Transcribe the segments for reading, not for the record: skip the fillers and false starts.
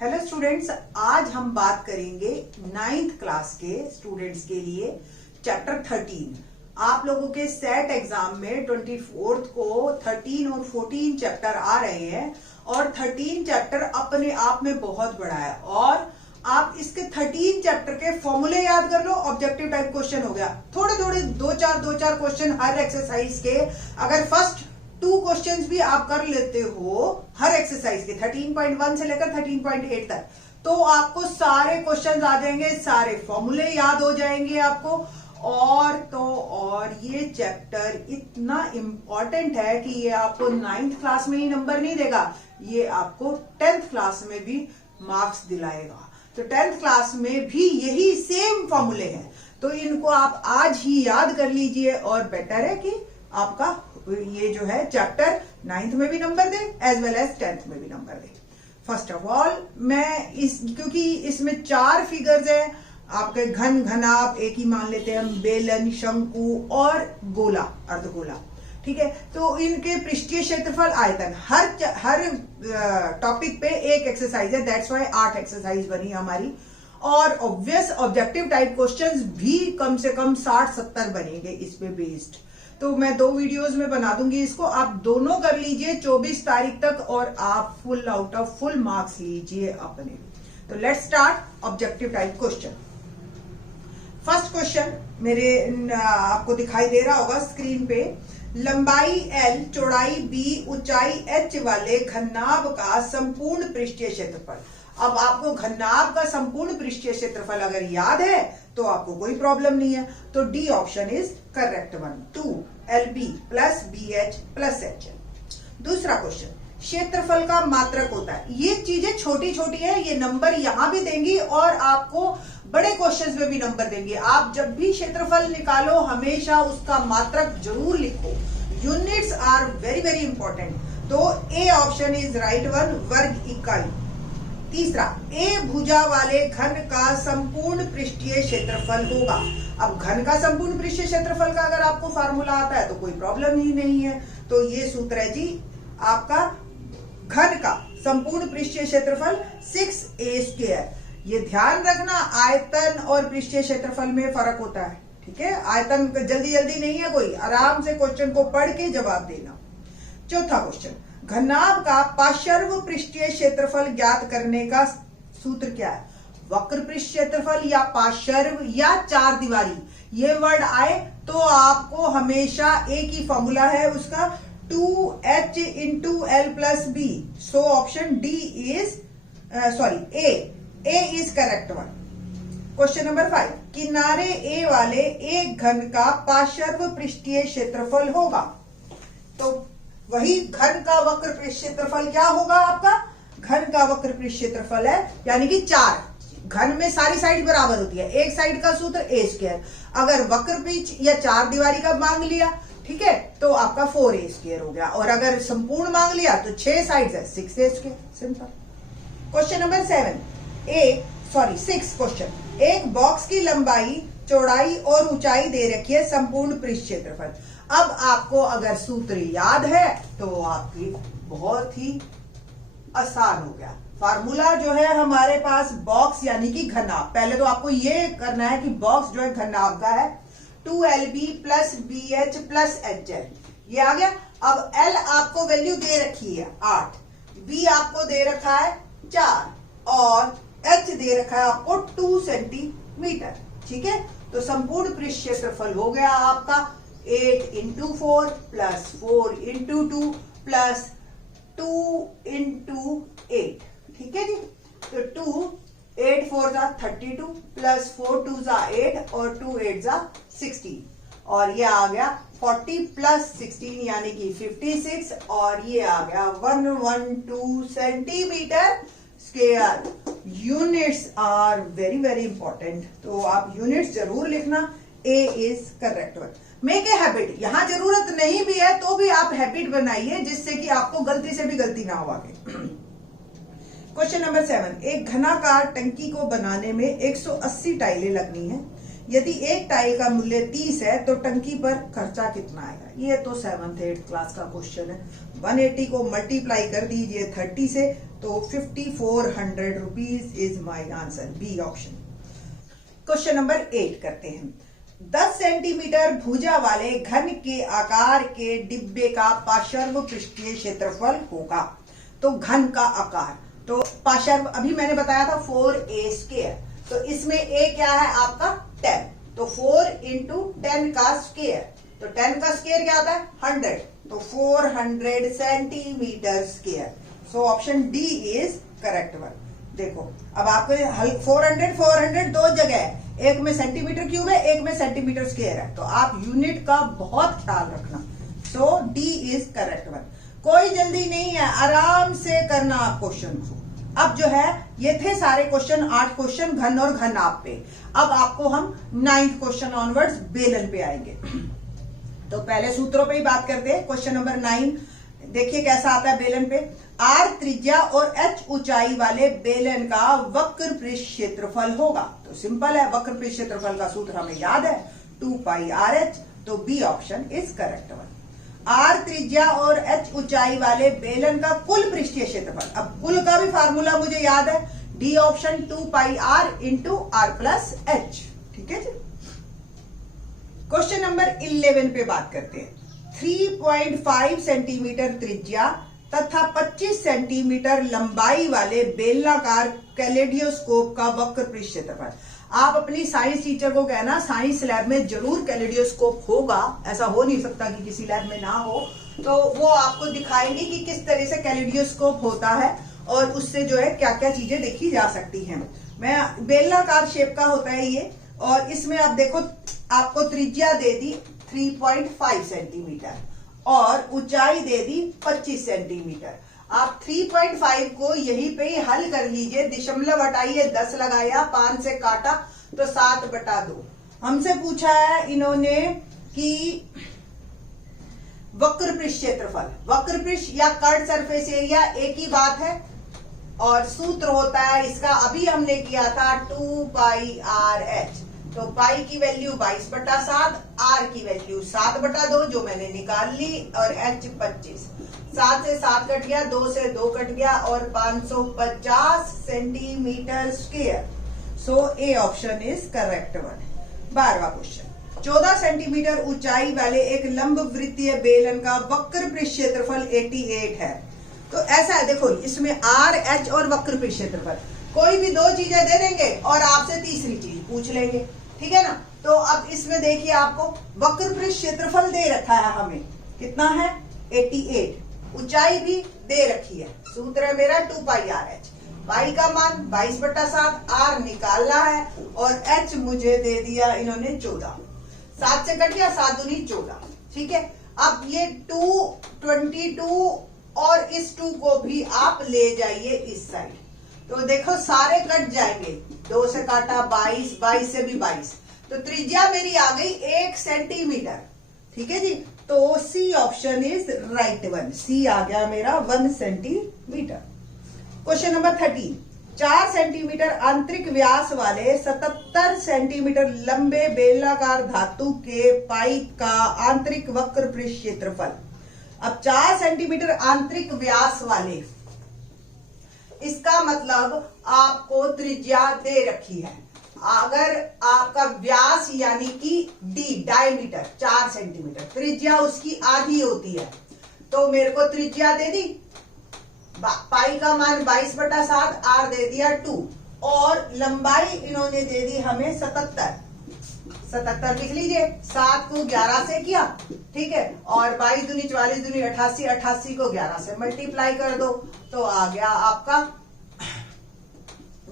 Hello students, आज हम बात करेंगे 9th क्लास के स्टूडेंट्स के लिए चैप्टर 13। आप लोगों के सेट एग्जाम में 24th को 13 और 14 चैप्टर आ रहे हैं और 13 चैप्टर अपने आप में बहुत बड़ा है और आप इसके 13 चैप्टर के फॉर्मूले याद कर लो। ऑब्जेक्टिव टाइप क्वेश्चन हो गया, थोड़े थोड़े दो चार क्वेश्चन हर एक्सरसाइज के। अगर फर्स्ट 2 क्वेश्चंस भी आप कर लेते हो हर एक्सरसाइज के 13.1 से लेकर 13.8 तक, तो आपको सारे क्वेश्चंस आ जाएंगे, सारे फॉर्मूले याद हो जाएंगे आपको। और ये चैप्टर इतना इंपॉर्टेंट है कि ये आपको 9th क्लास में ही नंबर नहीं देगा, ये आपको 10th क्लास में भी मार्क्स दिलाएगा। तो 10th क्लास में भी यही सेम फॉर्मूले हैं, तो इनको आप आज ही याद कर लीजिए और बेटर है कि आपका ये जो है चैप्टर 9th में भी नंबर दे एज वेल एज 10th में भी number they. First of all मैं क्योंकि इसमें 4 फिगर्स है आपके, घन, घनाभ एक ही मान लेते हैं हम, बेलन, शंकु और गोला, अर्धगोला, ठीक है। तो इनके पृष्ठीय क्षेत्रफल, आयतन, हर टॉपिक पे एक एक्सरसाइज है, दैट्स व्हाई 8 एक्सरसाइज बनी हमारी। और ऑब्वियस ऑब्जेक्टिव टाइप क्वेश्चंस भी कम से कम 60-70 बनेंगे इस पे बेस्ड। तो मैं 2 वीडियोस में बना दूंगी इसको, आप दोनों कर लीजिए 24 तारीख तक और आप full out of full marks लीजिए अपने। तो let's start objective type question. First question मेरे आपको दिखाई दे रहा होगा स्क्रीन पे। लंबाई L, चौड़ाई B, ऊंचाई H वाले घननाभ का संपूर्ण पृष्ठीय क्षेत्रफल। अब आपको घननाभ का संपूर्ण पृष्ठीय क्षेत्रफल अगर याद है तो आपको कोई प्रॉब्लम नहीं है, तो D option is correct one, 2LB plus BH plus HL। दूसरा क्वेश्चन, क्षेत्रफल का मात्रक होता है। ये चीजें छोटी छोटी है, ये नंबर यहां भी देंगी और आपको बड़े क्वेश्चंस में भी नंबर देंगे। आप जब भी क्षेत्रफल निकालो हमेशा उसका मात्रक जरूर लिखो, units are very very important. तो A option is right one, वर्ग इकाई। तीसरा, ए भुजा वाले घन का संपूर्ण पृष्ठीय क्षेत्रफल होगा। अब घन का संपूर्ण पृष्ठीय क्षेत्रफल का अगर आपको फार्मूला आता है तो कोई प्रॉब्लम ही नहीं है। तो ये सूत्र है जी आपका, घन का संपूर्ण पृष्ठीय क्षेत्रफल 6a²। ये ध्यान रखना, आयतन और पृष्ठीय क्षेत्रफल में फर्क होता है, ठीक है। आयतन जल्दी जल्दी नहीं है कोई, आराम से क्वेश्चन को पढ़ के जवाब देना। चौथा क्वेश्चन, घननाभ का पार्श्व पृष्ठीय क्षेत्रफल ज्ञात करने का सूत्र क्या है? वक्र पृष्ठ क्षेत्रफल या पार्श्व या 4 दीवारी, ये वर्ड आए तो आपको हमेशा एक ही फॉर्मूला है उसका, 2H into L plus B। So option D is a is correct one. Question number 5, किनारे ए वाले एक घन का पार्श्व पृष्ठीय क्षेत्रफल होगा। तो वही घन का वक्र पृष्ठ क्षेत्रफल क्या होगा आपका? घन का वक्र पृष्ठ क्षेत्रफल है, यानी कि 4, घन में सारी साइड बराबर होती है, एक साइड का सूत्र a²। अगर वक्र पृष्ठ या 4 दीवारी का मांग लिया, ठीक है, तो आपका 4a² हो गया। और अगर संपूर्ण मांग लिया तो 6 साइड है, 6a², simple. Question number 6 question, एक बॉक्स की लंबाई, चौड़ाई और ऊंचाई दे रखी है, संपूर्ण पृष्ठ क्षेत्रफल। अब आपको अगर सूत्र याद है तो आपकी बहुत ही आसान हो गया। फार्मूला जो है हमारे पास बॉक्स यानी कि घननाभ, पहले तो आपको ये करना है कि बॉक्स जो है घननाभ का है 2LB plus BH plus HL, ये आ गया। अब L आपको वैल्यू दे रखी है 8, B आपको दे रखा है 4 और H दे रखा है आपको 2 सेंटीमीटर, ठीक है। तो संपूर्ण पृष्ठ क्षेत्रफल हो गया आपका 8 into 4 plus 4 into 2 plus 2 into 8, ठीक है जी। तो 2 8 4 जा 32 plus 4 2 जा 8 और 2 8 जा 16 और ये आ गया 40 plus 16 यानी कि 56 और ये आ गया 112 centimetre square. Units are very very important, तो आप यूनिट्स जरूर लिखना। A is correct one. Make a habit, यहां जरूरत नहीं भी है तो भी आप हैबिट बनाइए जिससे कि आपको गलती से भी गलती ना हो आगे। क्वेश्चन नंबर 7, एक घनाकार टंकी को बनाने में 180 टाइलें लगनी है। यदि एक टाइल का मूल्य 30 है तो टंकी पर खर्चा कितना आएगा? ये तो 7th 8th क्लास का क्वेश्चन है। 180 को मल्टीप्लाई कर दीजिए 30 से, तो 5400 rupees is my answer, B option. Question number 8 करते हैं। 10 सेंटीमीटर भुजा वाले घन के आकार के डिब्बे का पार्श्व पृष्ठीय क्षेत्रफल होगा। तो घन का आकार, तो पार्श्व अभी मैंने बताया था 4a स्क्वायर, तो इसमें a क्या है आपका 10, तो 4 इंटू 10 का स्क्वायर, तो 10 का स्क्वायर क्या आता है 100, तो 400 centimetre square. So option D is correct one. देखो अब आपको 400 दो जगह है, एक में सेंटीमीटर क्यूब है, एक में सेंटीमीटर स्क्वायर है, तो आप यूनिट का बहुत ख्याल रखना। सो डी इज करेक्ट वन। कोई जल्दी नहीं है, आराम से करना आप क्वेश्चन को। अब जो है ये थे सारे क्वेश्चन, 8 क्वेश्चन घन और घन आप पे। अब आपको हम 9th क्वेश्चन ऑनवर्ड्स बेलन पे आएंगे। तो पहले सूत्रों पे ही बात करते हैं। क्वेश्चन नंबर 9 देखिए कैसा आता है बेलन पे। R त्रिज्या और H ऊंचाई वाले बेलन का वक्र पृष्ठ क्षेत्रफल होगा। तो सिंपल है, वक्र पृष्ठ क्षेत्रफल का सूत्र हमें याद है 2 पाई RH, तो B option is correct one. R त्रिज्या और H ऊंचाई वाले बेलन का कुल पृष्ठीय क्षेत्रफल, अब कुल का भी फार्मूला मुझे याद है, D option 2 pi R into R plus H। ठीक है जी। क्वेश्चन नंबर 11 पे बात करते हैं। 3.5 सेंटीमीटर त्रिज्या तथा 25 सेंटीमीटर लंबाई वाले बेलनाकार कैलेडोस्कोप का वक्र पृष्ठ क्षेत्रफल। आप अपनी साइंस टीचर को कहना साइंस लैब में जरूर कैलेडोस्कोप होगा, ऐसा हो नहीं सकता कि किसी लैब में ना हो, तो वो आपको दिखाएंगे कि किस तरह से कैलेडोस्कोप होता है और उससे जो है क्या क्या चीजें देखी जा सकती हैं। मैं बेलनाकार शेप का होता है ये, और इसमें आप देखो आपको त्रिज्या दे दी 3.5 सेंटीमीटर और ऊंचाई दे दी 25 सेंटीमीटर। आप 3.5 को यहीं पे ही हल कर लीजिए, दशमलव हटाइए, 10 लगाया, 5 से काटा तो 7/2। हमसे पूछा है इन्होंने कि वक्र पृष्ठ क्षेत्रफल, वक्र पृष्ठ या कर्व सरफेस एरिया एक ही बात है, और सूत्र होता है इसका अभी हमने किया था 2 पाई RH। तो पाई की वैल्यू 22/7, R की वैल्यू 7/2 जो मैंने निकाल ली, और H 25। 7 से 7 कट गया, 2 से 2 कट गया, और 550 centimetre square. So A option is correct one. 12वां क्वेश्चन। 14 सेंटीमीटर ऊंचाई वाले एक लंब वृत्तीय बेलन का वक्र पृष्ठ क्षेत्रफल 88 है। तो ऐसा है, देखो इसमें R, H और वक्र पृष्ठ क्षेत्रफल, कोई भी 2 चीजें दे देंगे और आपसे तीसरी चीज पूछ लेंगे, ठीक है ना। तो अब इसमें देखिए आपको वक्र पृष्ठ क्षेत्रफल दे रखा है, हमें कितना है 88, ऊंचाई भी दे रखी है, सूत्र है मेरा 2 पाई RH। पाई का मान 22/7, R निकालना है, और H मुझे दे दिया इन्होंने 14। 7 से कट गया, 7 दूनी 14, ठीक है। अब ये 222 और इस 2 को भी आप ले जाइए इस साइड, तो देखो सारे कट जाएंगे, 2 से काटा 22, 22 से भी 22, तो त्रिज्या मेरी आ गई 1 सेंटीमीटर, ठीक है जी। तो C option is right one, C आ गया मेरा 1 सेंटीमीटर। Question number 13। 4 सेंटीमीटर आंतरिक व्यास वाले 77 सेंटीमीटर लंबे बेलनाकार धातु के पाइप का आंतरिक वक्र पृष्ठ क्षेत्रफल। अब 4 सेंटीमीटर आंतरिक व्यास वाले, इसका मतलब आपको त्रिज्या दे रखी है। अगर आपका व्यास यानी कि डी डायमीटर 4 सेंटीमीटर, त्रिज्या उसकी आधी होती है, तो मेरे को त्रिज्या दे दी, पाई का मान 22/7, R दे दिया 2, और लंबाई इन्होंने दे दी हमें 77 लिख लीजिए, 7 को 11 से किया, ठीक है, और 22 दूनी 44 दूनी 88, 88 को 11 से मल्टीप्लाई कर दो, तो आ गया आपका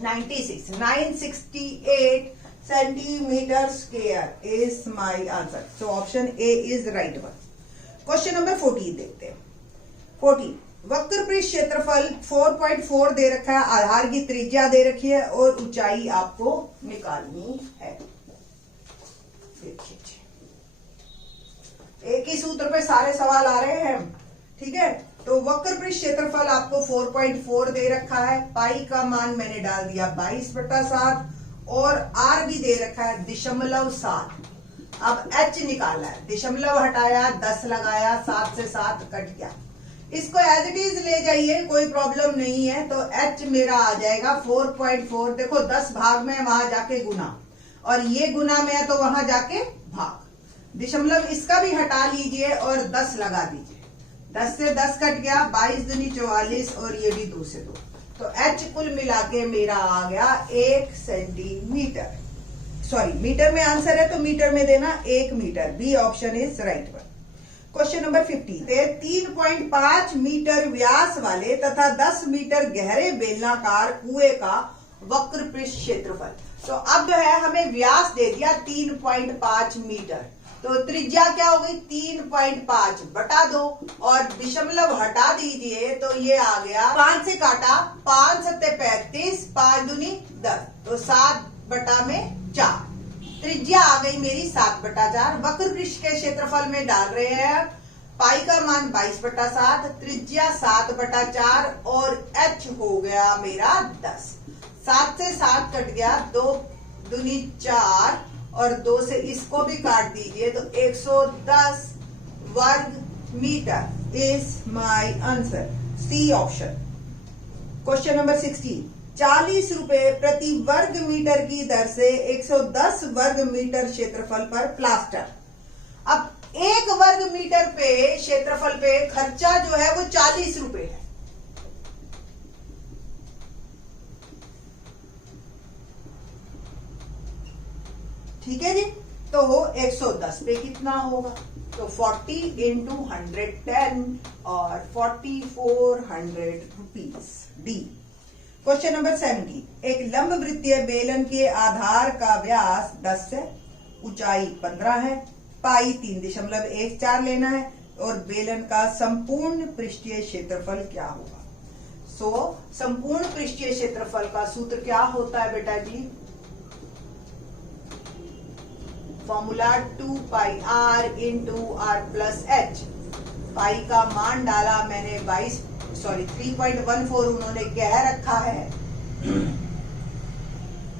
968 centimetre square is my answer. So option A is right one. Question number 14 देखते हैं। 14 वक्र पृष्ठ क्षेत्रफल 4.4 दे रखा है, आधार की त्रिज्या दे रखी है, और ऊंचाई आपको निकालनी है। देखिए एक ही सूत्र पे सारे सवाल आ रहे हैं, ठीक है। तो वक्र पृष्ठ क्षेत्रफल आपको 4.4 दे रखा है, पाई का मान मैंने डाल दिया 22/7, और R भी दे रखा है 0.7। अब H निकाला है, दशमलव हटाया, 10 लगाया, 7 से 7 कट गया, इसको एज इट इज ले जाइए, कोई प्रॉब्लम नहीं है। तो h मेरा आ जाएगा 4.4। देखो 10 भाग में वहां जाके गुना, और ये गुना में है तो वहां जाके भाग। दशमलव इसका भी हटा लीजिए और 10 लगा दीजिए। 10 से 10 कट गया, 22 दूनी 44, और ये भी 2 से 2। तो h कुल मिला के मेरा आ गया 1 सेंटीमीटर। सॉरी, मीटर में आंसर है तो मीटर में देना 1 metre. B option is right one. Question number 15। 3.5 metre व्यास वाले तथा 10 मीटर गहरे बेलनाकार कुएं का वक्र पृष्ठ क्षेत्रफल। तो अब जो है हमें व्यास दे दिया 3.5 मीटर, तो त्रिज्या क्या हो गई 3.5 बटा 2, और दशमलव हटा दीजिए तो ये आ गया 5 से काटा, 5 सत्ते 35, 5 दूनी 10, तो 7 बटा में 4। त्रिज्या आ गई मेरी 7 बटा 4। वक्र पृष्ठ के क्षेत्रफल में डाल रहे हैं, पाई का मान 22 बटा 7, त्रिज्या 7 बटा 4, और h हो गया मेरा 10। 7 से 7 कट गया, 2 दूनी 4, और 2 से इसको भी काट दीजिए तो 110 वर्ग metre is my answer. C option. Question number 16। 40 रुपए प्रति वर्ग मीटर की दर से 110 वर्ग मीटर क्षेत्रफल पर प्लास्टर। अब 1 वर्ग मीटर पे क्षेत्रफल पे खर्चा जो है वो 40 रुपए है। ठीक है जी, तो 110 पे कितना होगा, तो 40 इंटू 110 और 4400 रुपीज। डी। Question number 17। एक लंब वृत्तीय बेलन के आधार का व्यास 10 है, ऊंचाई 15 है, पाई 3.14 लेना है, और बेलन का संपूर्ण पृष्ठीय क्षेत्रफल क्या होगा। संपूर्ण पृष्ठीय क्षेत्रफल का सूत्र क्या होता है बेटा जी, formula 2 pi r into r plus h. Pi का मान डाला मैंने 3.14 उन्होंने कह रखा है।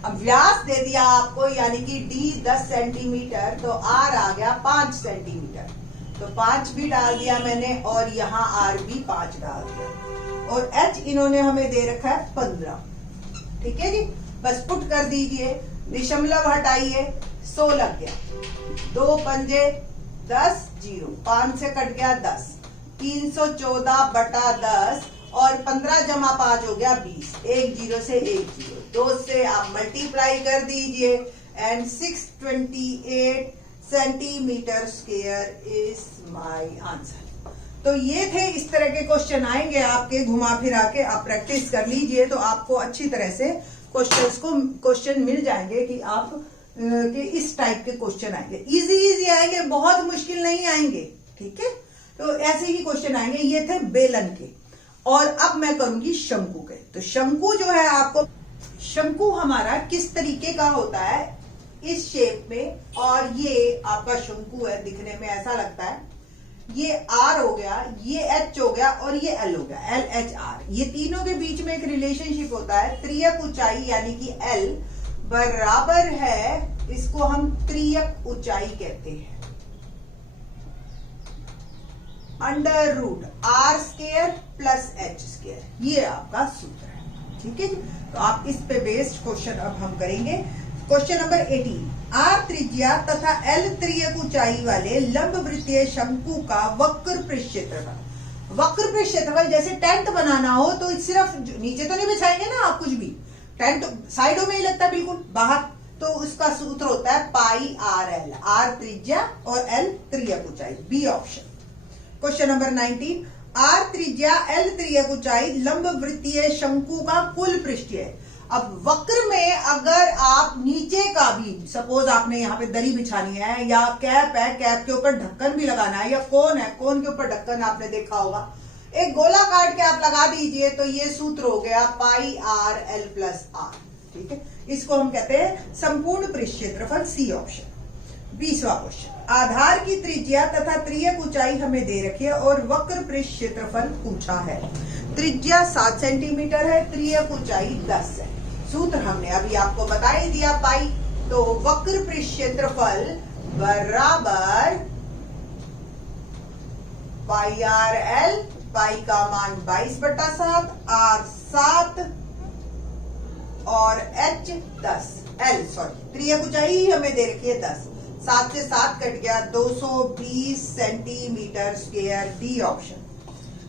अब व्यास दे दिया आपको, यानी कि d 10 सेंटीमीटर, तो r आ गया 5 सेंटीमीटर, तो 5 भी डाल दिया मैंने, और यहाँ r भी 5 डाल दिया, और h इन्होंने हमें दे रखा है 15। ठीक है जी, बस पुट कर दीजिए, दशमलव हटाइए, 100 लग गया, 2 पंजे 10, 0, 5 से कट गया 10, 314 बटा 10, और 15 जमा 5 हो गया 20, 1 0 से 1 0, 2 से आप मल्टीप्लाई कर दीजिए, and 628 centimetre square is my answer. तो ये थे, इस तरह के क्वेश्चन आएंगे आपके घुमा फिरा के, आप प्रैक्टिस कर लीजिए तो आपको अच्छी तरह से क्वेश्चन मिल जाएंगे कि आप कि इस टाइप के क्वेश्चन आएंगे। इजी आएंगे, बहुत मुश्किल नहीं आएंगे। ठीक है, तो ऐसे ही क्वेश्चन आएंगे। ये थे बेलन के, और अब मैं करूंगी शंकु के। तो शंकु जो है आपको, शंकु हमारा किस तरीके का होता है, इस शेप में, और ये आपका शंकु है, दिखने में ऐसा लगता है। ये R हो गया, ये H हो गया, और ये L हो गया, LHR। ये तीनों के बीच में एक रिलेशनशिप होता है। त्रियक ऊंचाई यानी कि L बराबर है, इसको हम त्रियक ऊंचाई कहते हैं, under root R square plus H square. ये आपका सूत्र है। ठीक है जी, तो आप इस पे बेस्ड क्वेश्चन अब हम करेंगे। Question number 18। R त्रिज्या तथा L त्रियक ऊंचाई वाले लंब वृत्तीय शंकु का वक्र पृष्ठ क्षेत्रफल। वक्र पृष्ठ क्षेत्रफल, जैसे टेंट बनाना हो तो सिर्फ नीचे तो नहीं बिछाएंगे ना आप कुछ भी, टेंट साइडों में ही लगता है बिल्कुल बाहर, तो उसका सूत्र होता है पाई RL। R त्रिज्या और L त्रियक ऊंचाई। B option. Question number 19। R त्रिज्या L त्रियक ऊंचाई लंब वृत्तीय शंकु का कुल पृष्ठीय। अब वक्र में अगर आप नीचे का भी, सपोज आपने यहाँ पे दरी बिछानी है, या कैप है, कैप के ऊपर ढक्कन भी लगाना है, या कोन है, कोन के ऊपर ढक्कन आपने देखा होगा, एक गोला काट के आप लगा दीजिए, तो ये सूत्र हो गया पाई RL प्लस R। ठीक है, इसको हम कहते हैं संपूर्ण पृष्ठ क्षेत्रफल। C option. 20वां क्वेश्चन। आधार की त्रिज्या तथा त्रियक ऊंचाई हमें दे रखी है और वक्र पृष्ठ क्षेत्रफल पूछा है। त्रिज्या 7 सेंटीमीटर है, त्रियक ऊंचाई 10 है। सूत्र हमने अभी आपको बता ही दिया, पाई। तो वक्र पृष्ठ क्षेत्रफल बराबर पाई RL पाई का मान 22/7, R 7 और H 10, L सॉरी त्रियक ऊंचाई हमें दे रखी है 10, 7 से 7 कट गया 220 centimetre square, D option.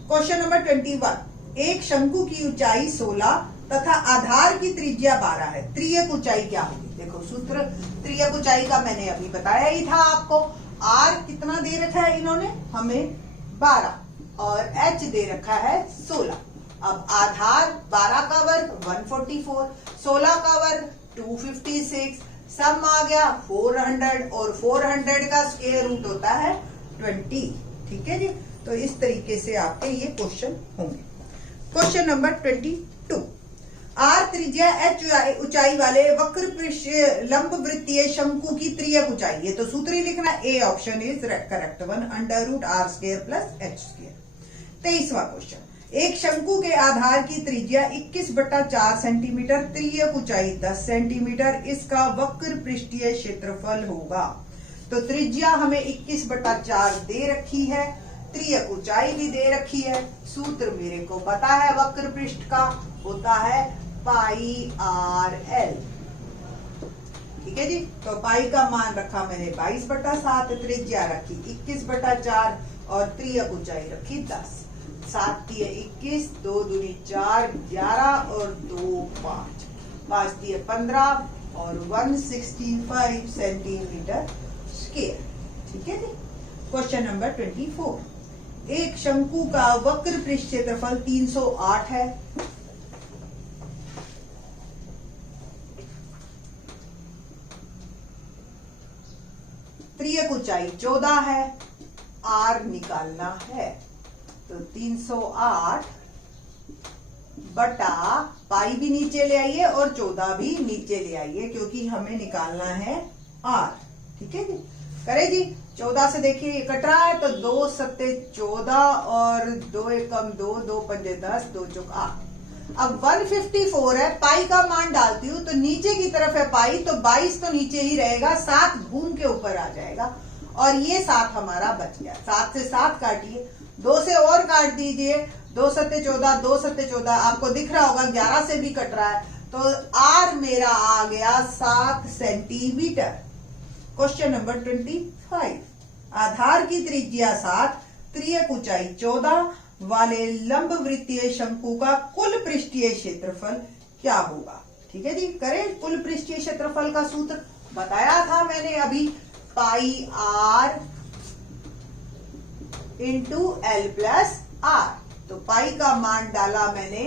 Question number 21, एक शंकु की ऊंचाई 16 तथा आधार की त्रिज्या 12 है, त्रियक ऊंचाई क्या होगी? देखो सूत्र त्रियक ऊंचाई का मैंने अभी बताया ही था आपको। R कितना दे रखा है इन्होंने हमें 12 और H दे रखा है 16। अब आधार 12 का वर्ग 144, 16 का वर्ग 256, सम आ गया 400 और 400 का स्क्वायर रूट होता है 20। ठीक है जी, तो इस तरीके से आपके ये क्वेश्चन होंगे। क्वेश्चन नंबर 22, R त्रिज्या H ऊंचाई वाले वक्र पृष्ठ लंब वृत्तीय शंकु की त्रियक ऊंचाई, ये तो सूत्र ही लिखना, A option is correct one, √r² plus h²। 23वां क्वेश्चन, एक शंकु के आधार की त्रिज्या 21/4 सेंटीमीटर, त्रियक ऊंचाई 10 सेंटीमीटर, इसका वक्र पृष्ठीय क्षेत्रफल होगा। तो त्रिज्या हमें 21/4 दे रखी है, त्रियक ऊंचाई भी दे रखी है, सूत्र मेरे को पता है वक्र पृष्ठ का होता है पाई आर एल। ठीक है जी, तो पाई का मान रखा मैंने 22/7, त्रिज्या रखी 21/4 और त्रियक ऊंचाई रखी 10। 7 × 21, 2 दूनी 4, 11 और 2 5, 5 × 15 और 165 सेंटीमीटर स्क्वायर। ठीक है जी। क्वेश्चन नंबर 24, एक शंकु का वक्र पृष्ठ क्षेत्रफल 308 है, त्रियक ऊंचाई 14 है, R निकालना है। तो 308 बटा पाई भी नीचे ले आइए और 14 भी नीचे ले आइए, क्योंकि हमें निकालना है R। ठीक है जी, करे जी। 14 से देखिए ये कट रहा है, तो 2 7 14 और 2 एकम 2, 2 पंजे 10, 2 चौक 8। अब 154 है, पाई का मान डालती हूं तो नीचे की तरफ है पाई, तो 22 तो नीचे ही रहेगा, 7 घूम के ऊपर आ जाएगा और ये 7 हमारा बच गया। 7 से 7 काटिए, 2 से और काट दीजिए, 2 7 14, 2 7 14, आपको दिख रहा होगा 11 से भी कट रहा है, तो R मेरा आ गया 7 सेंटीमीटर। क्वेश्चन नंबर 25, आधार की त्रिज्या 7, त्रियक ऊंचाई 14 वाले लंब वृत्तीय शंकु का कुल पृष्ठीय क्षेत्रफल क्या होगा? ठीक है जी, करें कुल पृष्ठीय क्षेत्रफल का सूत्र बताया था मैंने अभी, पाई R into L plus R। तो पाई का मान डाला मैंने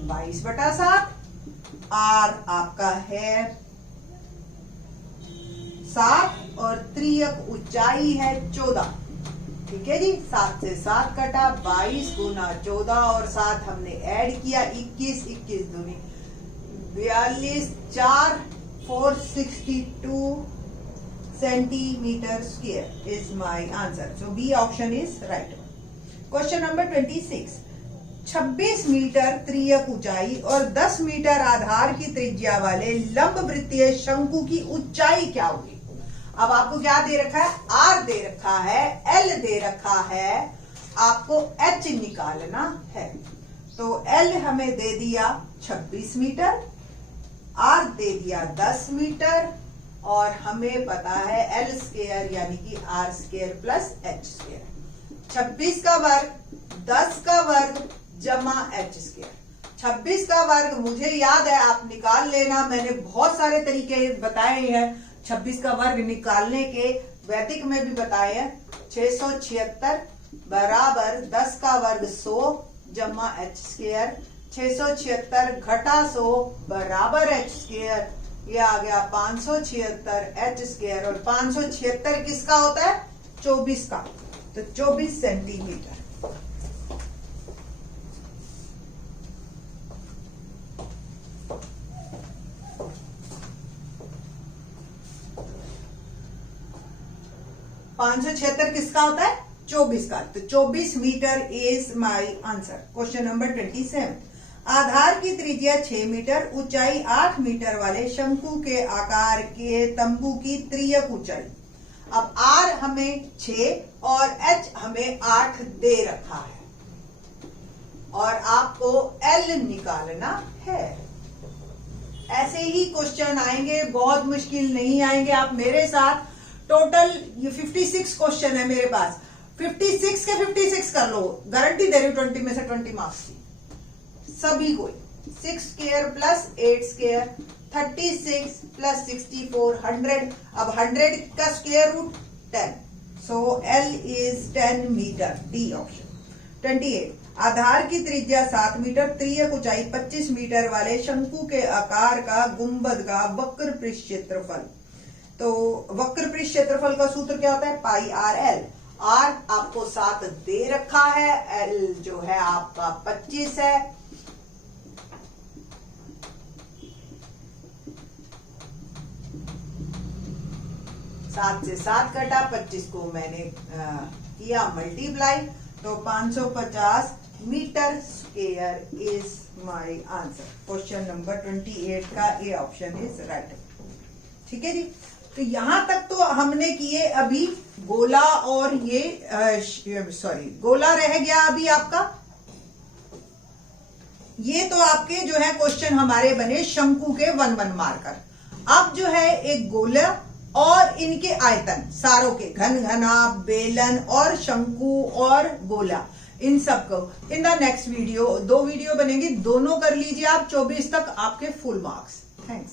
22/7, R आपका है 7 और त्रियक ऊंचाई है 14। ठीक है जी, 7 से 7 कटा, 22 गुना 14 और 7 हमने ऐड किया 21, 21 दूनी 42, 4 462 centimetre square is my answer. So B option is right. Question number 26, 26 metre त्रियक ऊंचाई और 10 मीटर आधार की त्रिज्या वाले लंब वृत्तीय शंकु की ऊंचाई क्या होगी? अब आपको क्या दे रखा है? R दे रखा है, L दे रखा है, आपको H निकालना है। तो L हमें दे दिया 26 मीटर, R दे दिया 10 मीटर और हमें पता है L² यानी कि R² प्लस H²। 26 का वर्ग 10 का वर्ग जमा H²। 26 का वर्ग मुझे याद है, आप निकाल लेना, मैंने बहुत सारे तरीके बताए हैं 26 का वर्ग निकालने के, वैदिक में भी बताए हैं। 676 बराबर 10 का वर्ग 100 जमा H², 676 घटा 100 बराबर H², ये आ गया 576 H² और 576 किसका होता है? 24 का, तो 24 सेंटीमीटर। पांच सौ 76 किसका होता है? 24 का, तो 24 metre is my answer. Question number 27, आधार की त्रिज्या 6 मीटर, ऊंचाई 8 मीटर वाले शंकु के आकार के तंबू की त्रियक ऊंचाई। अब R हमें 6 और H हमें 8 दे रखा है और आपको L निकालना है। ऐसे ही क्वेश्चन आएंगे, बहुत मुश्किल नहीं आएंगे। आप मेरे साथ टोटल ये 56 क्वेश्चन है मेरे पास, 56 के 56 कर लो, गारंटी दे रही हूं 20 में से 20 मार्क्स की सभी को। 6 स्क्वायर प्लस 8 स्क्वायर 36 प्लस 64 100। अब 100 का square root 10, so L is 10 मीटर, डी ऑप्शन। 28 आधार की त्रिज्या 7 मीटर, त्रियक ऊंचाई 25 मीटर वाले शंकु के आकार का गुंबद का वक्र पृष्ठ क्षेत्रफल। तो वक्र पृष्ठ क्षेत्रफल का सूत्र क्या होता है? पाई आर एल। आर आपको 7 दे रखा है, एल जो है आपका 25 है। सात से 7 कटा, 25 को मैंने किया मल्टीप्लाई, तो 550 metre square is my answer. Question number 28 का ए ऑप्शन इज राइट। ठीक है जी। तो यहां तक तो हमने किए। अभी गोला और ये गोला रह गया अभी आपका। ये तो आपके जो है क्वेश्चन हमारे बने शंकु के 1-1 मार्कर। अब जो है एक गोला और इनके आयतन सारों के, घन घना, बेलन और शंकु और गोला, इन सबको in the next video, 2 video बनेंगी, दोनों कर लीजिए आप। 24 तक आपके फुल मार्क्स। थैंक्स।